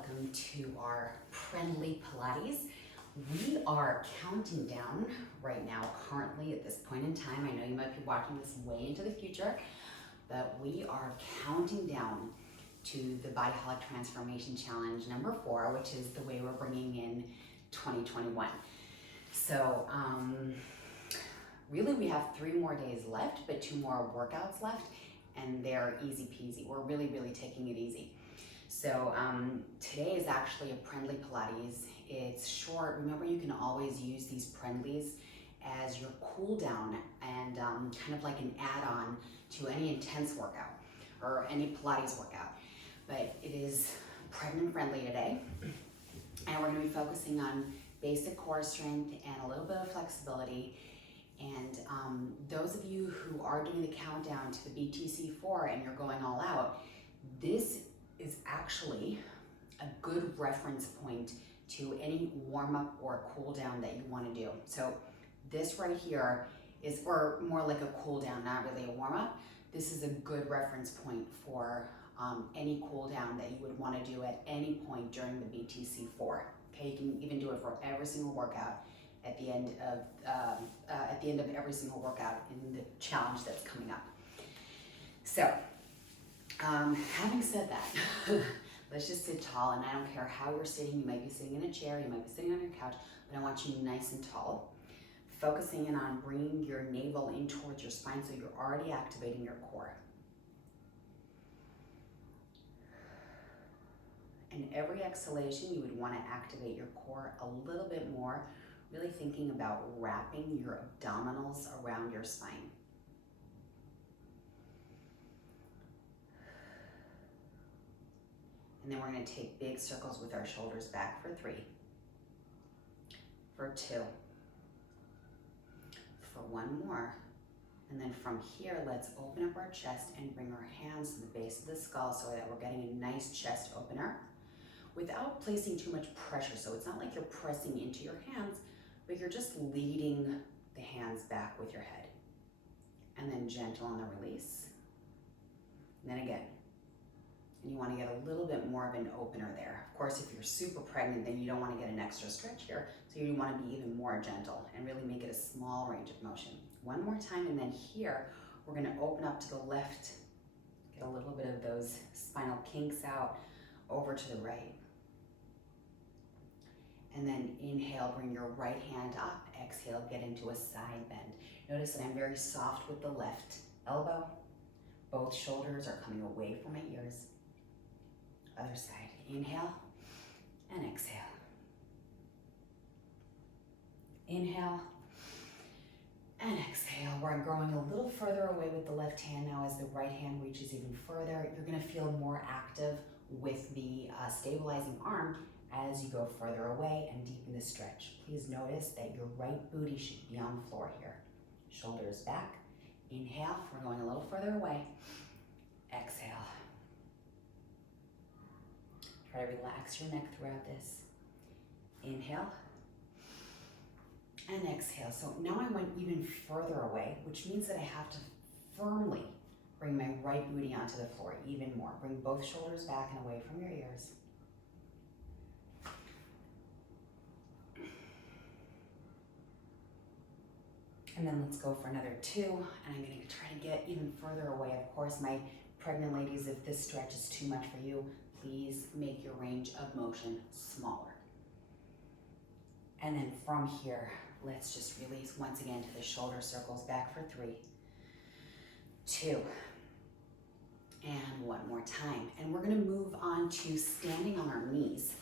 welcome to our Priendly Pilates. We are counting down right now, currently at this point in time. I know you might be watching this way into the future, but we are counting down to the Bodyholic Transformation Challenge number 4, which is the way we're bringing in 2021. So really we have 3 more days left, but 2 more workouts left, and they're easy peasy. We're really taking it easy. So today is actually a Priendly Pilates. It's short. Remember, you can always use these Priendlies as your cool down and kind of like an add-on to any intense workout or any Pilates workout. But it is pregnant friendly today, and we're going to be focusing on basic core strength and a little bit of flexibility. And those of you who are doing the countdown to the BTC4 and you're going all out, this is actually a good reference point to any warm-up or cool down that you want to do. So this right here is, or more like a cool down, not really a warm-up. This is a good reference point for any cool down that you would want to do at any point during the BTC4. Okay, you can even do it for every single workout at the end of every single workout in the challenge that's coming up. So having said that, let's just sit tall, and I don't care how you're sitting. You might be sitting in a chair, you might be sitting on your couch, but I want you nice and tall, focusing in on bringing your navel in towards your spine so you're already activating your core. And every exhalation, you would want to activate your core a little bit more, really thinking about wrapping your abdominals around your spine. And then we're going to take big circles with our shoulders back for 3, for 2, for 1 more. And then from here, let's open up our chest and bring our hands to the base of the skull so that we're getting a nice chest opener without placing too much pressure. So it's not like you're pressing into your hands, but you're just leading the hands back with your head. And then gentle on the release. And then again. And you want to get a little bit more of an opener there. Of course, if you're super pregnant, then you don't want to get an extra stretch here. So you want to be even more gentle and really make it a small range of motion. 1 more time, and then here, we're going to open up to the left. Get a little bit of those spinal kinks out, over to the right. And then inhale, bring your right hand up. Exhale, get into a side bend. Notice that I'm very soft with the left elbow. Both shoulders are coming away from my ears. Other side. Inhale and exhale. Inhale and exhale. We're growing a little further away with the left hand now as the right hand reaches even further. You're going to feel more active with the stabilizing arm as you go further away and deepen the stretch. Please notice that your right booty should be on the floor here. Shoulders back. Inhale. We're going a little further away. Exhale. Try to relax your neck throughout this. Inhale and exhale. So now I went even further away, which means that I have to firmly bring my right booty onto the floor even more. Bring both shoulders back and away from your ears. And then let's go for another 2. And I'm going to try to get even further away. Of course, my pregnant ladies, if this stretch is too much for you, please make your range of motion smaller. And then from here, let's just release once again to the shoulder circles back for 3, 2, and 1 more time. And we're going to move on to standing on our knees.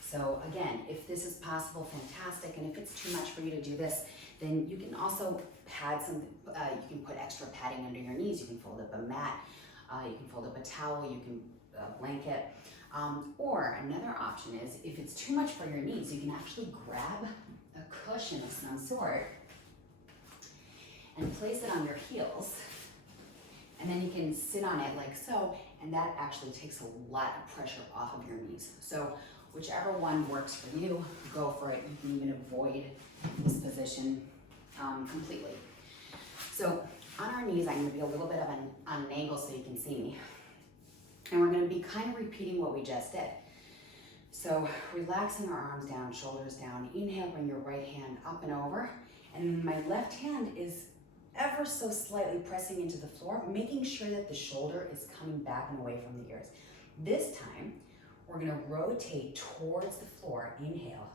So again, if this is possible, fantastic. And if it's too much for you to do this, then you can also pad some, you can put extra padding under your knees. You can fold up a mat, you can fold up a towel, you can blanket. Or another option is, if it's too much for your knees, you can actually grab a cushion of some sort and place it on your heels. And then you can sit on it like so, and that actually takes a lot of pressure off of your knees. So whichever one works for you, go for it. You can even avoid this position completely. So on our knees, I'm going to be a little bit of on an angle so you can see me. And we're going to be kind of repeating what we just did. So relaxing our arms down, shoulders down. Inhale, bring your right hand up and over. And my left hand is ever so slightly pressing into the floor, making sure that the shoulder is coming back and away from the ears. This time, we're gonna rotate towards the floor. Inhale.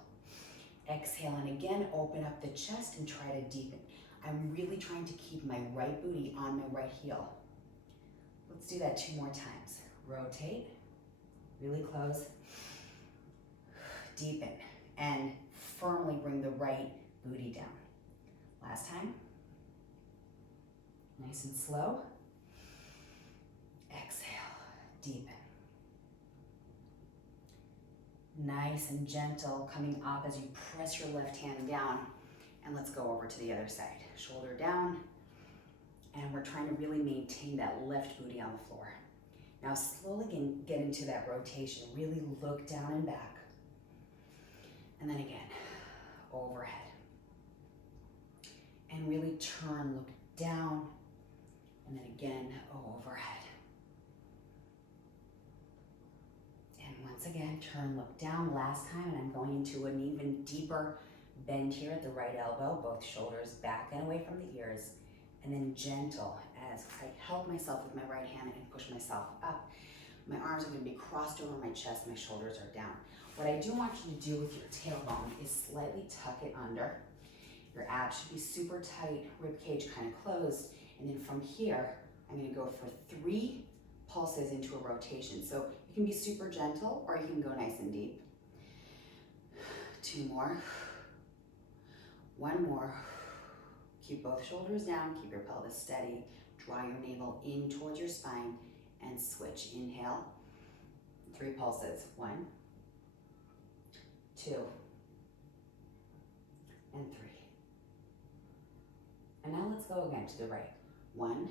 Exhale, and again, open up the chest and try to deepen. I'm really trying to keep my right booty on my right heel. Let's do that 2 more times. Rotate, really close, deepen, and firmly bring the right booty down. Last time. Nice and slow. Exhale, deepen. Nice and gentle, coming up as you press your left hand down. And let's go over to the other side. Shoulder down. And we're trying to really maintain that left booty on the floor. Now slowly get into that rotation. Really look down and back. And then again, overhead. And really turn, look down. And then again, overhead. And once again, turn, look down. Last time, and I'm going into an even deeper bend here at the right elbow, both shoulders back and away from the ears. And then gentle as I help myself with my right hand and push myself up. My arms are going to be crossed over my chest, my shoulders are down. What I do want you to do with your tailbone is slightly tuck it under. Your abs should be super tight, rib cage kind of closed. And then from here, I'm going to go for 3 pulses into a rotation. So you can be super gentle or you can go nice and deep. 2 more. 1 more. Keep both shoulders down, keep your pelvis steady. Draw your navel in towards your spine and switch. Inhale. 3 pulses. 1, 2, and 3. And now let's go again to the right. 1,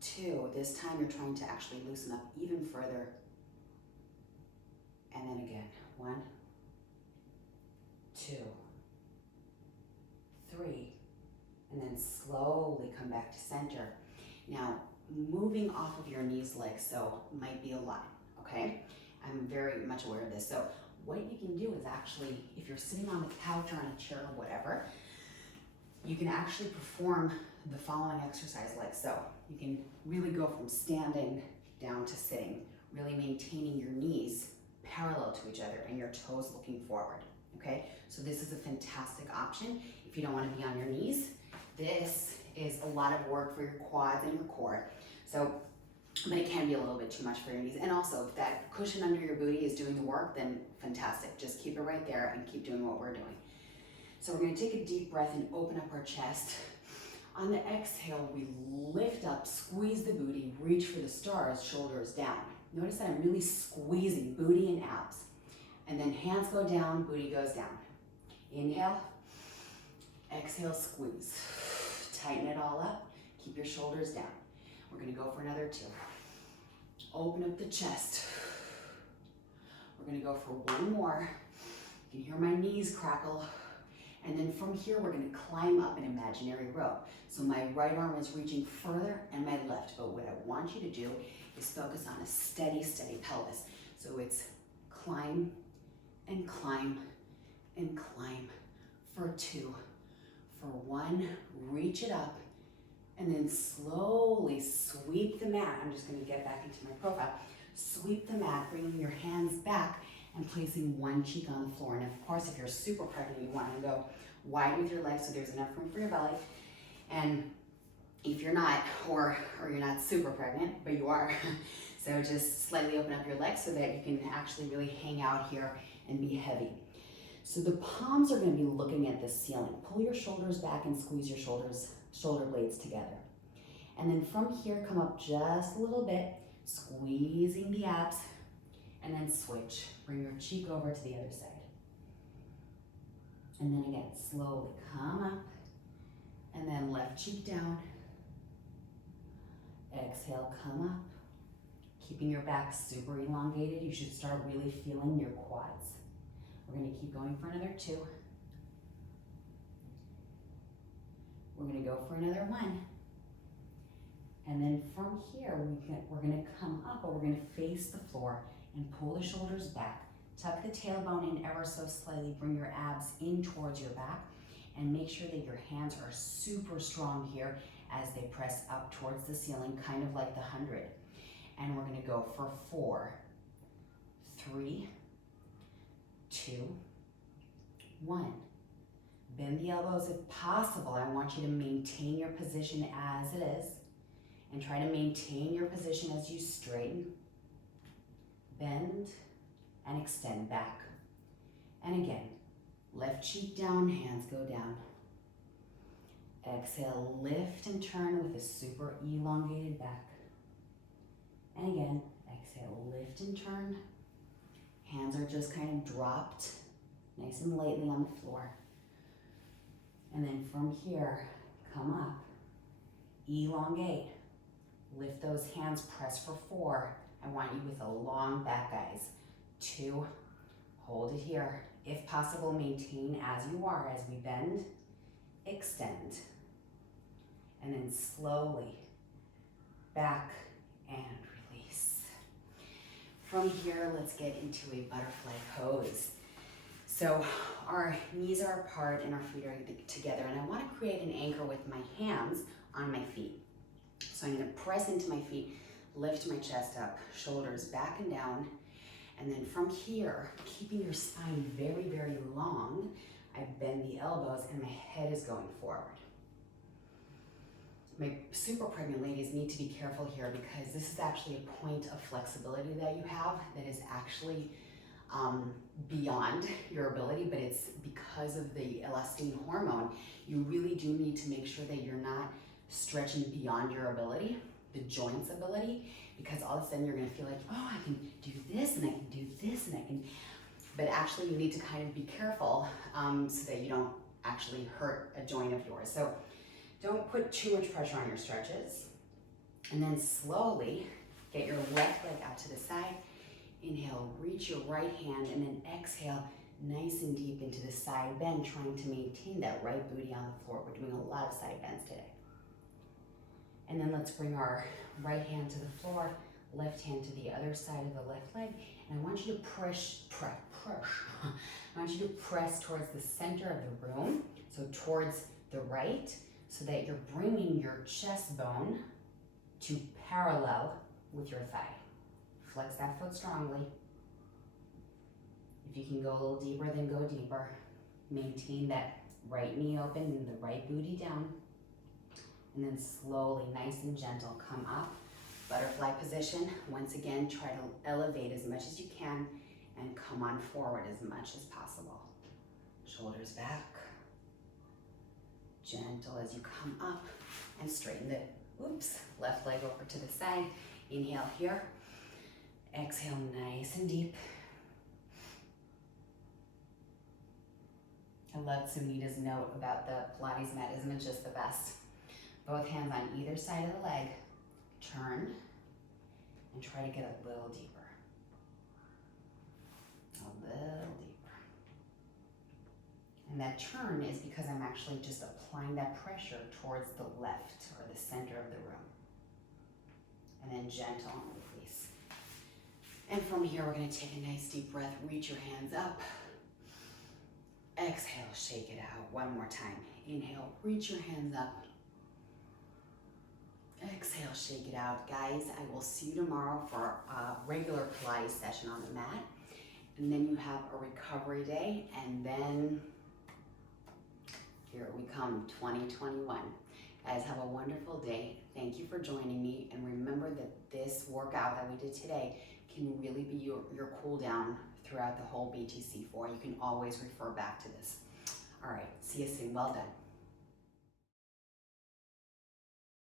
2. This time you're trying to actually loosen up even further. And then again. 1, 2, 3. And then slowly come back to center. Now, moving off of your knees like so might be a lot, okay? I'm very much aware of this. So what you can do is actually, if you're sitting on the couch or on a chair or whatever, you can actually perform the following exercise like so. You can really go from standing down to sitting, really maintaining your knees parallel to each other and your toes looking forward, okay? So this is a fantastic option if you don't want to be on your knees. This is a lot of work for your quads and your core. So, but it can be a little bit too much for your knees. And also, if that cushion under your booty is doing the work, then fantastic. Just keep it right there and keep doing what we're doing. So we're going to take a deep breath and open up our chest. On the exhale, we lift up, squeeze the booty, reach for the stars, shoulders down. Notice that I'm really squeezing booty and abs. And then hands go down, booty goes down. Inhale, exhale, squeeze. Tighten it all up, keep your shoulders down. We're gonna go for another 2. Open up the chest. We're gonna go for 1 more. You can hear my knees crackle. And then from here, we're gonna climb up an imaginary rope. So my right arm is reaching further and my left, but what I want you to do is focus on a steady, steady pelvis. So it's climb and climb and climb for 2, for 1, reach it up, and then slowly sweep the mat. I'm just gonna get back into my profile. Sweep the mat, bringing your hands back and placing 1 cheek on the floor. And of course, if you're super pregnant, you wanna go wide with your legs so there's enough room for your belly. And if you're not, or you're not super pregnant, but you are, so just slightly open up your legs so that you can actually really hang out here and be heavy. So the palms are going to be looking at the ceiling. Pull your shoulders back and squeeze your shoulder blades together. And then from here, come up just a little bit, squeezing the abs, and then switch. Bring your cheek over to the other side. And then again, slowly come up, and then left cheek down. Exhale, come up. Keeping your back super elongated, you should start really feeling your quads. We're going to keep going for another 2. We're going to go for another 1. And then from here, we're going to come up, but we're going to face the floor and pull the shoulders back. Tuck the tailbone in ever so slightly, bring your abs in towards your back, and make sure that your hands are super strong here as they press up towards the ceiling, kind of like the 100. And we're gonna go for 4, 3, 2, 1. Bend the elbows if possible. I want you to maintain your position as it is, and try to maintain your position as you straighten, bend, and extend back. And again, left cheek down, hands go down. Exhale, lift and turn with a super elongated back. And again, exhale, lift and turn. Hands are just kind of dropped, nice and lightly on the floor. And then from here, come up, elongate. Lift those hands, press for 4. I want you with a long back, guys. 2, hold it here. If possible, maintain as you are as we bend, extend. And then slowly back and release. From here, let's get into a butterfly pose. So our knees are apart and our feet are together, and I want to create an anchor with my hands on my feet. So I'm going to press into my feet, lift my chest up, shoulders back and down, and then from here, keeping your spine very, very long, I bend the elbows and my head is going forward. My super pregnant ladies need to be careful here because this is actually a point of flexibility that you have that is actually beyond your ability, but it's because of the elastin hormone. You really do need to make sure that you're not stretching beyond your ability, the joints ability, because all of a sudden you're gonna feel like, oh, I can do this and I can do this and I can, but actually you need to kind of be careful so that you don't actually hurt a joint of yours. So don't put too much pressure on your stretches. And then slowly get your left leg out to the side. Inhale, reach your right hand, and then exhale, nice and deep into the side bend, trying to maintain that right booty on the floor. We're doing a lot of side bends today. And then let's bring our right hand to the floor, left hand to the other side of the left leg. And I want you to press. I want you to press towards the center of the room, so towards the right, so that you're bringing your chest bone to parallel with your thigh. Flex that foot strongly. If you can go a little deeper, then go deeper. Maintain that right knee open and the right booty down. And then slowly, nice and gentle, come up. Butterfly position. Once again, try to elevate as much as you can and come on forward as much as possible. Shoulders back. Gentle as you come up and straighten the, left leg over to the side. Inhale here. Exhale, nice and deep. I loved Sunita's note about the Pilates mat. Isn't it just the best? Both hands on either side of the leg. Turn and try to get a little deeper. A little deeper. And that turn is because I'm actually just applying that pressure towards the left or the center of the room. And then gentle and release. And from here, we're going to take a nice deep breath. Reach your hands up. Exhale, shake it out. One more time. Inhale, reach your hands up. Exhale, shake it out. Guys, I will see you tomorrow for a regular Pilates session on the mat. And then you have a recovery day. And then here we come, 2021. Guys, have a wonderful day. Thank you for joining me. And remember that this workout that we did today can really be your cool down throughout the whole BTC4. You can always refer back to this. All right, see you soon. Well done.